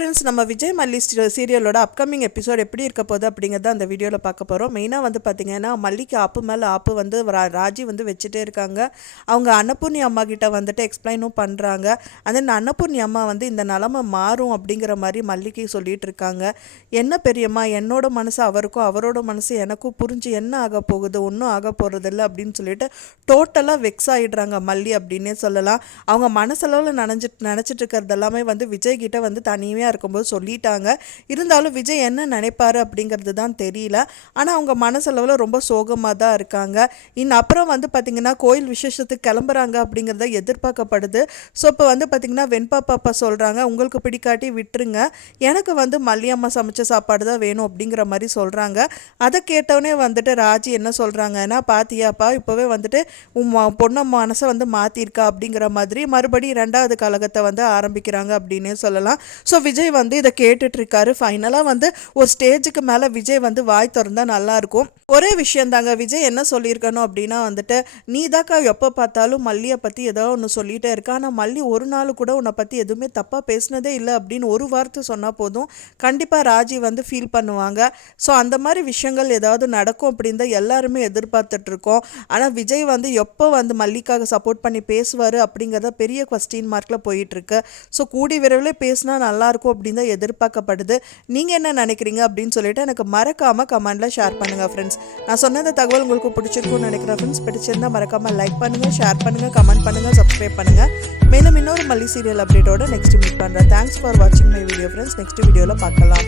Friends, நம்ம விஜய் மல்லி சீரியலோட upcoming episode எப்படி இருக்க போகுது அப்படிங்கிறத அந்த வீடியோவில் பார்க்க போகிறோம். மெயினாக வந்து பார்த்திங்கன்னா, மல்லிக்கு ஆப்பு மேலே ஆப்பு வந்து ராஜி வந்து வச்சுட்டே இருக்காங்க. அவங்க அன்னபூர்ணி அம்மா கிட்ட வந்துட்டு எக்ஸ்பிளைனும் பண்ணுறாங்க. அந்த அன்னபூர்ணி அம்மா வந்து இந்த நிலமை மாறும் அப்படிங்கிற மாதிரி மல்லிக்கு சொல்லிட்டு இருக்காங்க. என்ன பெரியம்மா, என்னோட மனசு அவருக்கும் அவரோட மனசு எனக்கும் புரிஞ்சு என்ன ஆக போகுது, ஒன்றும் ஆக போகிறதில்ல அப்படின்னு சொல்லிட்டு டோட்டலாக வெக்ஸ் ஆகிடுறாங்க மல்லி அப்படின்னே சொல்லலாம். அவங்க மனசளவில் நினச்சிட்டு இருக்கிறது எல்லாமே வந்து விஜய் கிட்ட வந்து தனியாக இருக்கும்போது சொல்லிட்டாங்க. இருந்தாலும் விஜய் என்ன நினைப்பாரு அப்படிங்கிறது தான் தெரியல. ஆனால் அவங்க மனசளவில் ரொம்ப சோகமாக தான் இருக்காங்க. அப்புறம் வந்து பார்த்திங்கன்னா கோயில் விசேஷத்துக்கு கிளம்புறாங்க அப்படிங்கிறத எதிர்பார்க்கப்படுது. ஸோ இப்போ வந்து பார்த்திங்கன்னா வெண்பாப்பா சொல்கிறாங்க, உங்களுக்கு பிடிக்காட்டி விட்டுருங்க, எனக்கு வந்து மல்லியம்மா சமைச்ச சாப்பாடு தான் வேணும் அப்படிங்கிற மாதிரி சொல்கிறாங்க. அதை கேட்டவுடனே வந்துட்டு ராஜி என்ன சொல்கிறாங்கன்னா, பாத்தியாப்பா இப்போவே வந்துட்டு பொண்ணு மனசை வந்து மாற்றிருக்கா அப்படிங்கிற மாதிரி மறுபடியும் 2வது கலகத்தை வந்து ஆரம்பிக்கிறாங்க அப்படின்னே சொல்லலாம். ஸோ விஜய் வந்து இதை கேட்டுட்ருக்காரு. ஃபைனலாக வந்து ஒரு ஸ்டேஜுக்கு மேலே விஜய் வந்து வாய் திறந்தால் நல்லாயிருக்கும். ஒரே விஷயந்தாங்க, விஜய் என்ன சொல்லியிருக்கணும் அப்படின்னா வந்துட்டு, நீ தாக்கா எப்போ பார்த்தாலும் மல்லியை பற்றி ஏதோ ஒன்று சொல்லிகிட்டே இருக்கா, ஆனால் மல்லி ஒரு நாள் கூட உன்னை பற்றி எதுவுமே தப்பாக பேசினதே இல்லை அப்படின்னு ஒரு வார்த்தை சொன்னால் போதும், கண்டிப்பாக ராஜி வந்து ஃபீல் பண்ணுவாங்க. ஸோ அந்த மாதிரி விஷயங்கள் ஏதாவது நடக்கும் அப்படின்னு தான் எல்லாருமே எதிர்பார்த்துட்ருக்கோம். ஆனால் விஜய் வந்து எப்போ வந்து மல்லிக்காக சப்போர்ட் பண்ணி பேசுவார் அப்படிங்கிறத பெரிய கொஸ்டின் மார்க்கில் போயிட்டுருக்கு. ஸோ கூடி விரைவில் பேசினா நல்லாயிருக்கும் அப்படின்னு தான் எதிர்பார்க்கப்படுது. நீங்கள் என்ன நினைக்கிறீங்க அப்படின்னு சொல்லிட்டு எனக்கு மறக்காமல் கமெண்டில் ஷேர் பண்ணுங்கள் ஃப்ரெண்ட்ஸ். நான் சொன்ன தகவல் உங்களுக்கு பிடிச்சிருக்கும்னு நினைக்கிறேன் ஃப்ரெண்ட்ஸ். பிடிச்சிருந்தால் மறக்காமல் லைக் பண்ணுங்கள், ஷேர் பண்ணுங்கள், கமெண்ட் பண்ணுங்கள், சப்ஸ்கிரைப் பண்ணுங்கள். மேலும் இன்னொரு மல்லி சீரியல் அப்டேட்டோட நெக்ஸ்ட் மீட் பண்ணுறேன். தேங்க்ஸ் ஃபார் வாட்சிங் மை வீடியோ ஃப்ரெண்ட்ஸ். நெக்ஸ்ட் வீடியோவில் பார்க்கலாம்.